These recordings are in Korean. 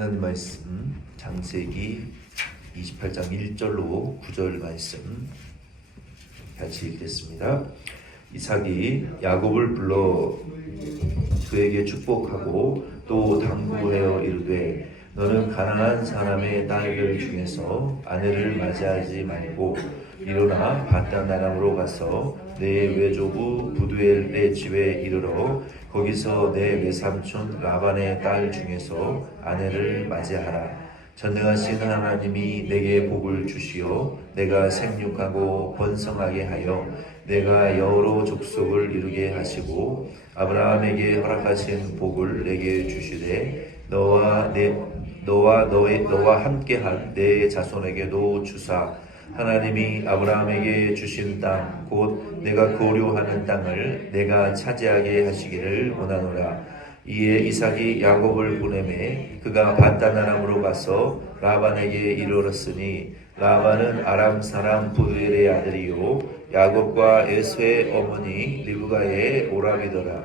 하나님 말씀 창세기 28장 1절로 9절 말씀 같이 읽겠습니다. 이삭이 야곱을 불러 그에게 축복하고 또 당부하여 이르되 너는 가나안 사람의 딸들 중에서 아내를 맞이하지 말고 일어나 밧단 아람으로 가서 내 외조부 부두엘의 집에 이르러 거기서 내 외삼촌 라반의 딸 중에서 아내를 맞이하라. 전능하신 하나님이 내게 복을 주시어 내가 생육하고 번성하게 하여 내가 여러 족속을 이루게 하시고 아브라함에게 허락하신 복을 내게 주시되 너와 함께한 내 자손에게도 주사 하나님이 아브라함에게 주신 땅 곧 내가 거류하는 땅을 내가 차지하게 하시기를 원하노라. 이에 이삭이 야곱을 보내매 그가 밧단 아람으로 가서 라반에게 이르렀으니 라반은 아람 사람 부두엘의 아들이요 야곱과 에서의 어머니 리브가의 오라비더라.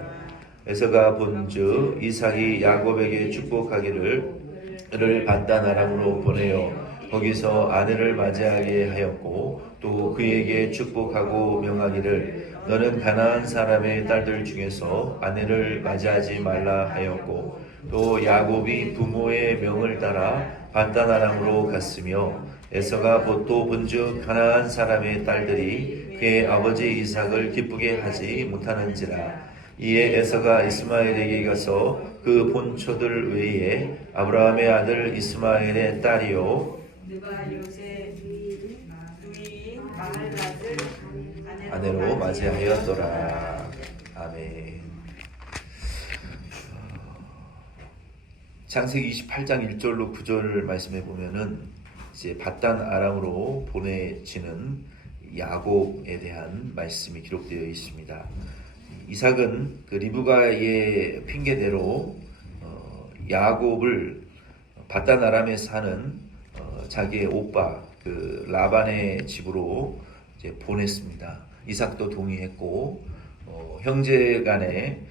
에서가 본즉 이삭이 야곱에게 축복하기를 밧단 아람으로 보내어 거기서 아내를 맞이하게 하였고 또 그에게 축복하고 명하기를 너는 가나안 사람의 딸들 중에서 아내를 맞이하지 말라 하였고 또 야곱이 부모의 명을 따라 밧단 아람으로 갔으며 에서가 또 본즉 가나안 사람의 딸들이 그의 아버지 이삭을 기쁘게 하지 못하는지라. 이에 에서가 이스마엘에게 가서 그 본처들 외에 아브라함의 아들 이스마엘의 딸이요 누가 요새 누이인 마을라를 아내로 맞이하였더라. 아멘. 창세기 28장 1절로 9절 말씀해 보면은 이제 밧단 아람으로 보내지는 야곱에 대한 말씀이 기록되어 있습니다. 이삭은 그 리브가의 핑계대로 야곱을 밧단 아람에 사는 자기의 오빠 그 라반의 집으로 이제 보냈습니다. 이삭도 동의했고 형제간에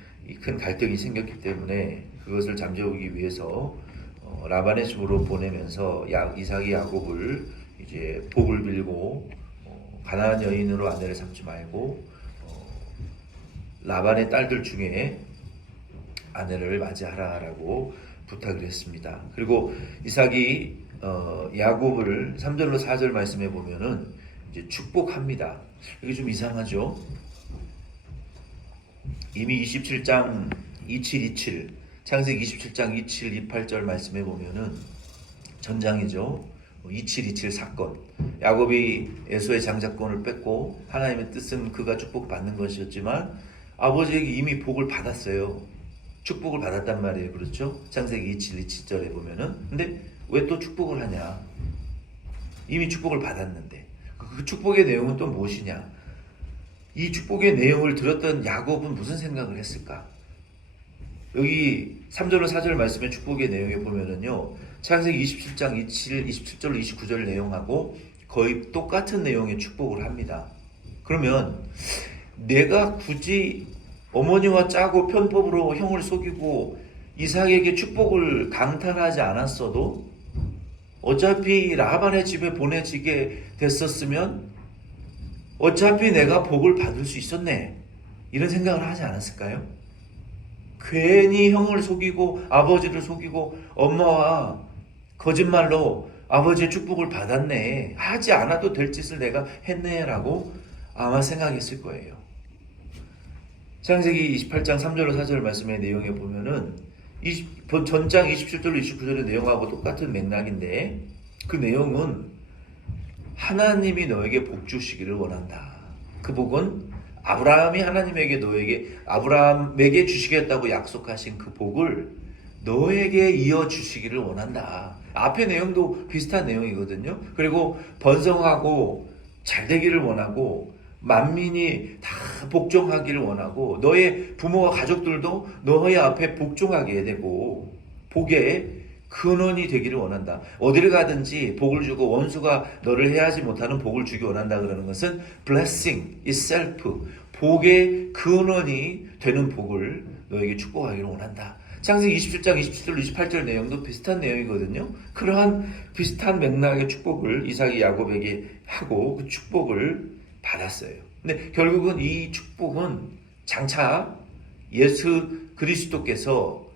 큰 갈등이 생겼기 때문에 그것을 잠재우기 위해서 라반의 집으로 보내면서 이삭이 야곱을 이제 복을 빌고 가나안 여인으로 아내를 삼지 말고 라반의 딸들 중에 아내를 맞이하라라고 부탁을 했습니다. 그리고 이삭이 야곱을 3절로 4절 말씀해 보면은 이제 축복합니다. 이게 좀 이상하죠? 이미 27장 2727 창세기 27장 27, 28절 말씀해 보면은 전장이죠. 2727 사건. 야곱이 에서의 장자권을 뺏고 하나님의 뜻은 그가 축복받는 것이었지만 아버지에게 이미 복을 받았어요. 축복을 받았단 말이에요. 그렇죠? 창세기 27, 27절에 보면은. 근데 왜 또 축복을 하냐? 이미 축복을 받았는데. 그 축복의 내용은 또 무엇이냐? 이 축복의 내용을 들었던 야곱은 무슨 생각을 했을까? 여기 3절로 4절 말씀의 축복의 내용에 보면은요. 창세기 27장 27절로 29절 내용하고 거의 똑같은 내용의 축복을 합니다. 그러면 내가 굳이 어머니와 짜고 편법으로 형을 속이고 이삭에게 축복을 강탈하지 않았어도 어차피 라반의 집에 보내지게 됐었으면 어차피 내가 복을 받을 수 있었네. 이런 생각을 하지 않았을까요? 괜히 형을 속이고 아버지를 속이고 엄마와 거짓말로 아버지의 축복을 받았네. 하지 않아도 될 짓을 내가 했네 라고 아마 생각했을 거예요. 창세기 28장 3절로 4절 말씀의 내용에 보면은 전장 27절로 29절의 내용하고 똑같은 맥락인데 그 내용은 하나님이 너에게 복 주시기를 원한다. 그 복은 아브라함이 아브라함에게 주시겠다고 약속하신 그 복을 너에게 이어 주시기를 원한다. 앞의 내용도 비슷한 내용이거든요. 그리고 번성하고 잘 되기를 원하고 만민이 다 복종하기를 원하고 너의 부모와 가족들도 너의 앞에 복종하게 되고 복의 근원이 되기를 원한다. 어디를 가든지 복을 주고 원수가 너를 해하지 못하는 복을 주기 원한다. 그러는 것은 blessing itself, 복의 근원이 되는 복을 너에게 축복하기를 원한다. 창세기 27장 27절 28절 내용도 비슷한 내용이거든요. 그러한 비슷한 맥락의 축복을 이삭이 야곱에게 하고 그 축복을 받았어요. 근데 결국은 이 축복은 장차 예수 그리스도께서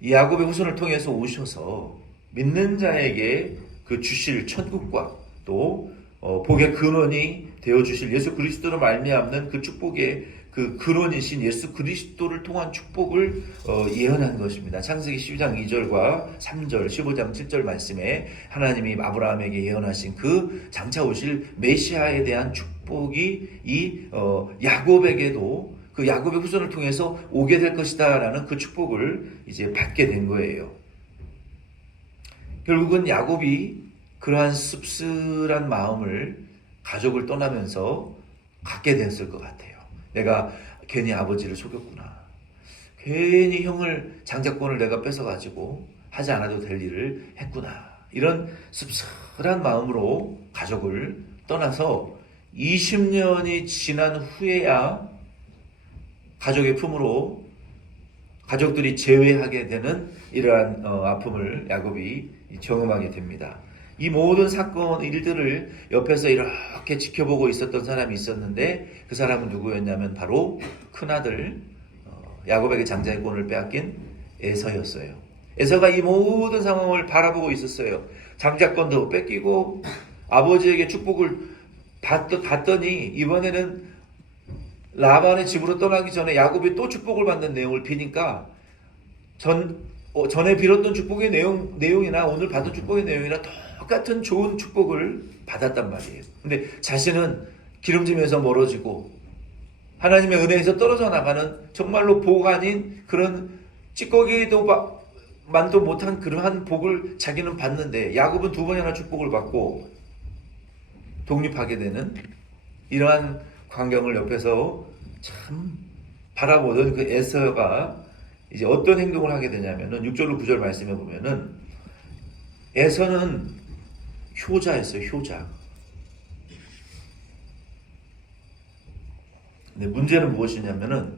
이 야곱의 후손을 통해서 오셔서 믿는 자에게 그 주실 천국과 또 복의 근원이 되어 주실 예수 그리스도로 말미암는 그 축복의 그 근원이신 예수 그리스도를 통한 축복을 예언한 것입니다. 창세기 12장 2절과 3절, 15장 7절 말씀에 하나님이 아브라함에게 예언하신 그 장차 오실 메시아에 대한 축복이 이 야곱에게도 그 야곱의 후손을 통해서 오게 될 것이다라는 그 축복을 이제 받게 된 거예요. 결국은 야곱이 그러한 씁쓸한 마음을 가족을 떠나면서 갖게 됐을 것 같아요. 내가 괜히 아버지를 속였구나. 괜히 형을 장자권을 내가 뺏어가지고 하지 않아도 될 일을 했구나. 이런 씁쓸한 마음으로 가족을 떠나서 20년이 지난 후에야 가족의 품으로 가족들이 재회하게 되는 이러한 아픔을 야곱이 경험하게 됩니다. 이 모든 사건 일들을 옆에서 이렇게 지켜보고 있었던 사람이 있었는데 그 사람은 누구였냐면 바로 큰아들 야곱에게 장자권을 빼앗긴 에서였어요. 에서가 이 모든 상황을 바라보고 있었어요. 장자권도 뺏기고 아버지에게 축복을 받더니 이번에는 라반의 집으로 떠나기 전에 야곱이 또 축복을 받는 내용을 비니까 전에 빌었던 축복의 내용이나 오늘 받은 축복의 내용이나 똑같은 좋은 축복을 받았단 말이에요. 근데 자신은 기름지면서 멀어지고 하나님의 은혜에서 떨어져 나가는 정말로 복 아닌 그런 찌꺼기도 만도 못한 그러한 복을 자기는 받는데 야곱은 두 번이나 축복을 받고 독립하게 되는 이러한 광경을 옆에서 참 바라보던 그 에서가 이제 어떤 행동을 하게 되냐면은 6절로 9절 말씀해 보면은 에서는 효자였어요. 효자. 근데 문제는 무엇이냐면은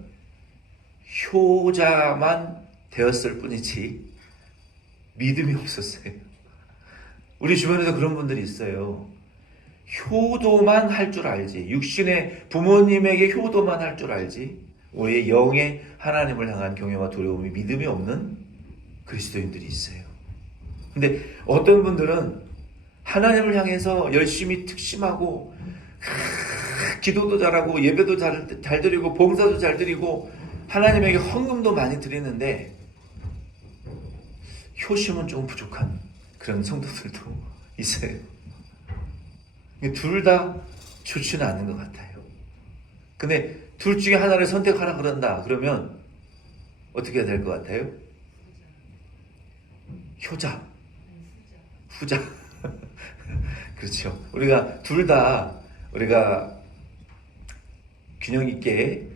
효자만 되었을 뿐이지 믿음이 없었어요. 우리 주변에도 그런 분들이 있어요. 효도만 할 줄 알지, 육신의 부모님에게 효도만 할 줄 알지, 우리의 영의 하나님을 향한 경외와 두려움이 믿음이 없는 그리스도인들이 있어요. 근데 어떤 분들은 하나님을 향해서 열심히 특심하고 기도도 잘하고 예배도 잘 드리고 봉사도 잘 드리고 하나님에게 헌금도 많이 드리는데 효심은 조금 부족한 그런 성도들도 있어요. 둘 다 좋지는 않은 것 같아요. 근데 둘 중에 하나를 선택하라 그런다 그러면 어떻게 해야 될 것 같아요? 효자, 후자. 그렇죠. 우리가 둘 다 우리가 균형 있게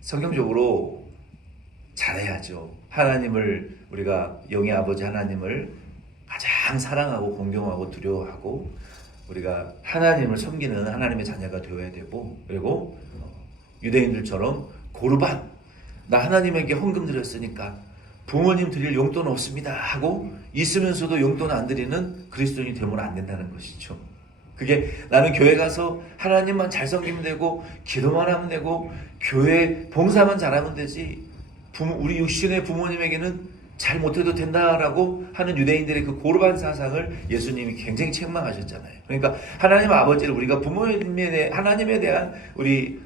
성경적으로 잘해야죠. 하나님을 우리가 영의 아버지 하나님을 가장 사랑하고 공경하고 두려워하고 우리가 하나님을 섬기는 하나님의 자녀가 되어야 되고, 그리고 유대인들처럼 고르반, 나 하나님에게 헌금 드렸으니까 부모님 드릴 용돈 없습니다 하고 있으면서도 용돈 안 드리는 그리스도인이 되면 안 된다는 것이죠. 그게 나는 교회 가서 하나님만 잘 섬기면 되고 기도만 하면 되고 교회 봉사만 잘하면 되지 우리 육신의 부모님에게는 잘 못해도 된다라고 하는 유대인들의 그 고르반 사상을 예수님이 굉장히 책망하셨잖아요. 그러니까 하나님 아버지를 우리가 하나님에 대한 우리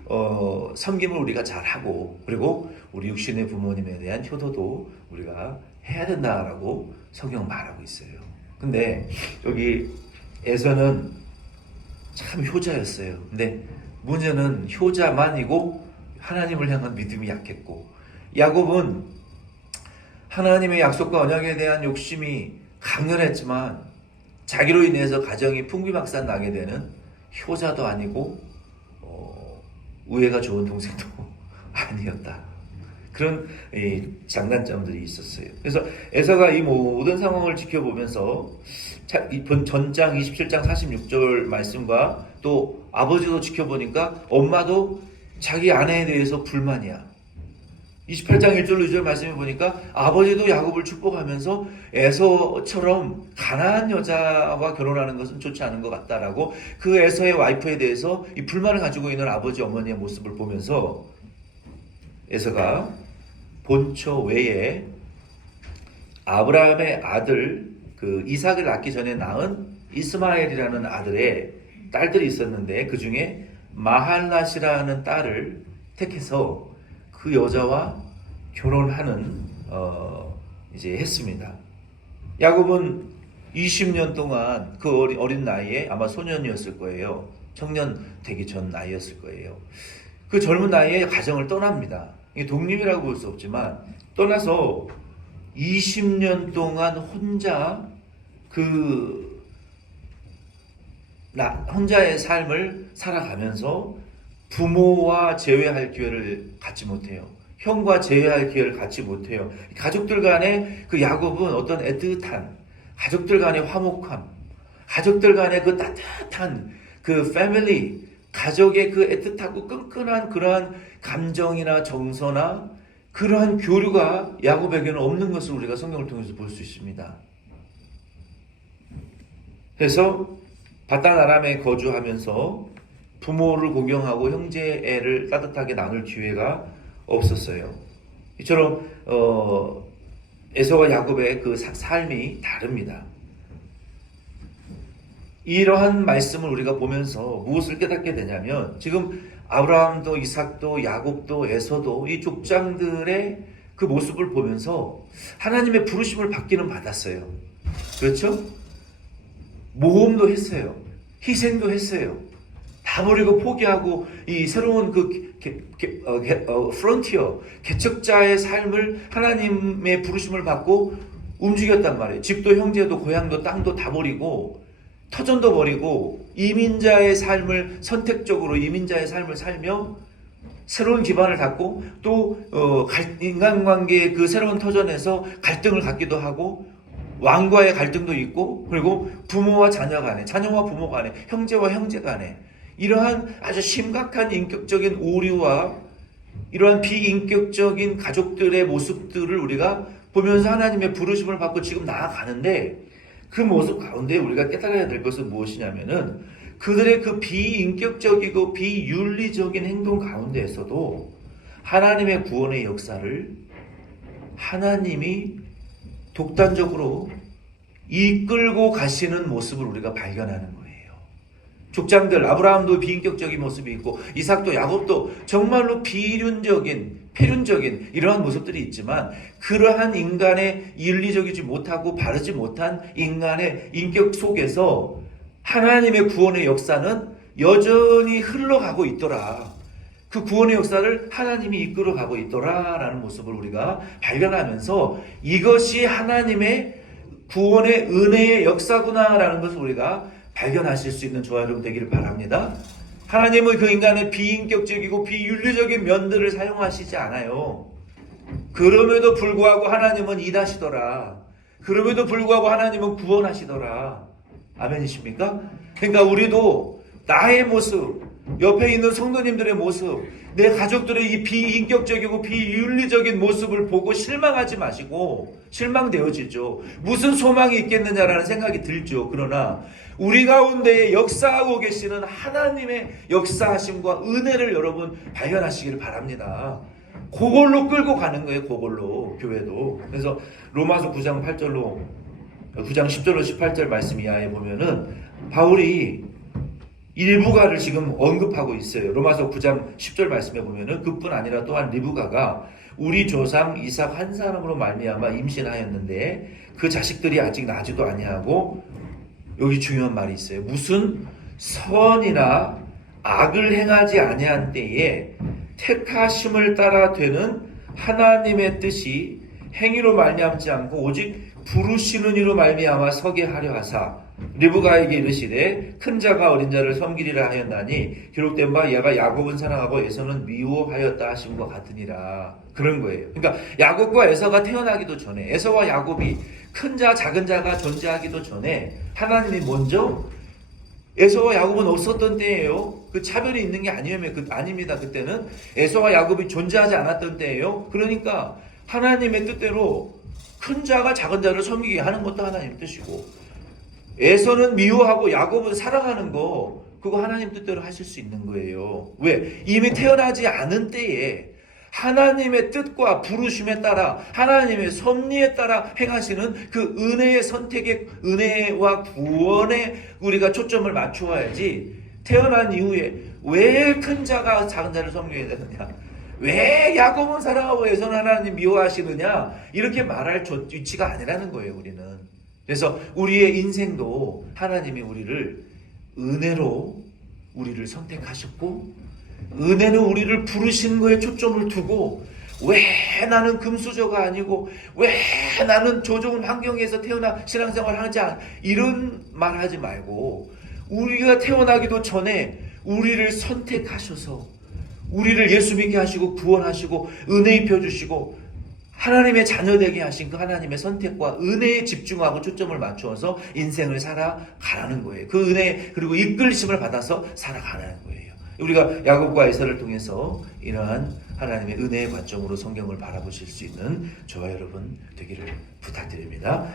섬김을 우리가 잘하고, 그리고 우리 육신의 부모님에 대한 효도도 우리가 해야 된다라고 성경 말하고 있어요. 근데 여기 에서는 참 효자였어요. 근데 문제는 효자만이고 하나님을 향한 믿음이 약했고, 야곱은 하나님의 약속과 언약에 대한 욕심이 강렬했지만 자기로 인해서 가정이 풍비박산 나게 되는 효자도 아니고 우애가 좋은 동생도 아니었다. 그런 장단점들이 있었어요. 그래서 에서가 이 모든 상황을 지켜보면서 전장 27장 46절 말씀과 또 아버지도 지켜보니까 엄마도 자기 아내에 대해서 불만이야. 28장 1절 2절 말씀해 보니까 아버지도 야곱을 축복하면서 에서처럼 가난한 여자와 결혼하는 것은 좋지 않은 것 같다라고 그 에서의 와이프에 대해서 이 불만을 가지고 있는 아버지 어머니의 모습을 보면서 에서가 본처 외에 아브라함의 아들 그 이삭을 낳기 전에 낳은 이스마엘이라는 아들의 딸들이 있었는데 그 중에 마할랏이라는 딸을 택해서 그 여자와 결혼하는 이제 했습니다. 야곱은 20년 동안 그 어린 나이에 아마 소년이었을 거예요. 청년 되기 전 나이였을 거예요. 그 젊은 나이에 가정을 떠납니다. 이게 독립이라고 볼 수 없지만 떠나서 20년 동안 혼자 혼자의 삶을 살아가면서 부모와 재회할 기회를 갖지 못해요. 형과 재회할 기회를 갖지 못해요. 가족들 간에 그 야곱은 어떤 애틋한 가족들 간의 화목함, 가족들 간의 그 따뜻한 그 패밀리, 가족의 그 애틋하고 끈끈한 그러한 감정이나 정서나 그러한 교류가 야곱에게는 없는 것을 우리가 성경을 통해서 볼 수 있습니다. 그래서 바단 아람에 거주하면서 부모를 공경하고 형제애를 따뜻하게 나눌 기회가 없었어요. 이처럼 에서와 야곱의 그 삶이 다릅니다. 이러한 말씀을 우리가 보면서 무엇을 깨닫게 되냐면 지금 아브라함도 이삭도 야곱도 에서도 이 족장들의 그 모습을 보면서 하나님의 부르심을 받기는 받았어요. 그렇죠? 모험도 했어요. 희생도 했어요. 다 버리고 포기하고 이 새로운 그 프론티어 개척자의 삶을 하나님의 부르심을 받고 움직였단 말이에요. 집도 형제도 고향도 땅도 다 버리고 터전도 버리고 이민자의 삶을 선택적으로 이민자의 삶을 살며 새로운 기반을 닫고 또 인간관계의 그 새로운 터전에서 갈등을 갖기도 하고 왕과의 갈등도 있고 그리고 부모와 자녀 간에 자녀와 부모 간에 형제와 형제 간에 이러한 아주 심각한 인격적인 오류와 이러한 비인격적인 가족들의 모습들을 우리가 보면서 하나님의 부르심을 받고 지금 나아가는데 그 모습 가운데 우리가 깨달아야 될 것은 무엇이냐면은 그들의 그 비인격적이고 비윤리적인 행동 가운데에서도 하나님의 구원의 역사를 하나님이 독단적으로 이끌고 가시는 모습을 우리가 발견하는 거예요. 족장들 아브라함도 비인격적인 모습이 있고 이삭도 야곱도 정말로 폐륜적인 이러한 모습들이 있지만 그러한 인간의 윤리적이지 못하고 바르지 못한 인간의 인격 속에서 하나님의 구원의 역사는 여전히 흘러가고 있더라. 그 구원의 역사를 하나님이 이끌어가고 있더라라는 모습을 우리가 발견하면서 이것이 하나님의 구원의 은혜의 역사구나라는 것을 우리가 발견하실 수 있는 저와 여러분 되기를 바랍니다. 하나님은 그 인간의 비인격적이고 비윤리적인 면들을 사용하시지 않아요. 그럼에도 불구하고 하나님은 일하시더라. 그럼에도 불구하고 하나님은 구원하시더라. 아멘이십니까? 그러니까 우리도 나의 모습, 옆에 있는 성도님들의 모습, 내 가족들의 이 비인격적이고 비윤리적인 모습을 보고 실망하지 마시고 실망되어지죠. 무슨 소망이 있겠느냐라는 생각이 들죠. 그러나 우리 가운데 역사하고 계시는 하나님의 역사하심과 은혜를 여러분 발견하시기를 바랍니다. 그걸로 끌고 가는 거예요. 그걸로 교회도. 그래서 로마서 9장 10절로 18절 말씀 이하에 보면은 바울이 리브가를 지금 언급하고 있어요. 로마서 9장 10절 말씀에 보면은 그뿐 아니라 또한 리브가가 우리 조상 이삭 한 사람으로 말미암아 임신하였는데 그 자식들이 아직 나지도 아니하고 여기 중요한 말이 있어요. 무슨 선이나 악을 행하지 아니한 때에 택하심을 따라 되는 하나님의 뜻이 행위로 말미암지 않고 오직 부르시는 이로 말미암아 서게 하려 하사 리브가에게 이르시되 큰 자가 어린 자를 섬기리라 하였나니 기록된 바 얘가 야곱은 사랑하고 에서는 미워하였다 하심과 같으니라. 그런 거예요. 그러니까 야곱과 에서가 태어나기도 전에 에서와 야곱이 큰 자 작은 자가 존재하기도 전에 하나님이 먼저 에서와 야곱은 없었던 때예요. 그 차별이 있는 게 아닙니다. 그때는 에서와 야곱이 존재하지 않았던 때예요. 그러니까 하나님의 뜻대로 큰 자가 작은 자를 섬기게 하는 것도 하나님 뜻이고, 에서는 미워하고 야곱은 사랑하는 거, 그거 하나님 뜻대로 하실 수 있는 거예요. 왜? 이미 태어나지 않은 때에 하나님의 뜻과 부르심에 따라 하나님의 섭리에 따라 행하시는 그 은혜의 선택의 은혜와 구원에 우리가 초점을 맞추어야지, 태어난 이후에 왜 큰 자가 작은 자를 섬겨야 되느냐, 왜 야곱은 사랑하고 에서는 하나님 미워하시느냐, 이렇게 말할 위치가 아니라는 거예요. 우리는. 그래서 우리의 인생도 하나님이 우리를 은혜로 우리를 선택하셨고, 은혜는 우리를 부르신 거에 초점을 두고, 왜 나는 금수저가 아니고 왜 나는 저 좋은 환경에서 태어나 신앙생활 하지 않아, 이런 말 하지 말고, 우리가 태어나기도 전에 우리를 선택하셔서 우리를 예수 믿게 하시고 구원하시고 은혜 입혀주시고 하나님의 자녀 되게 하신 그 하나님의 선택과 은혜에 집중하고 초점을 맞추어서 인생을 살아가라는 거예요. 그 은혜 그리고 이끌심을 받아서 살아가라는 거예요. 우리가 야곱과 에서를 통해서 이러한 하나님의 은혜의 관점으로 성경을 바라보실 수 있는 저와 여러분 되기를 부탁드립니다.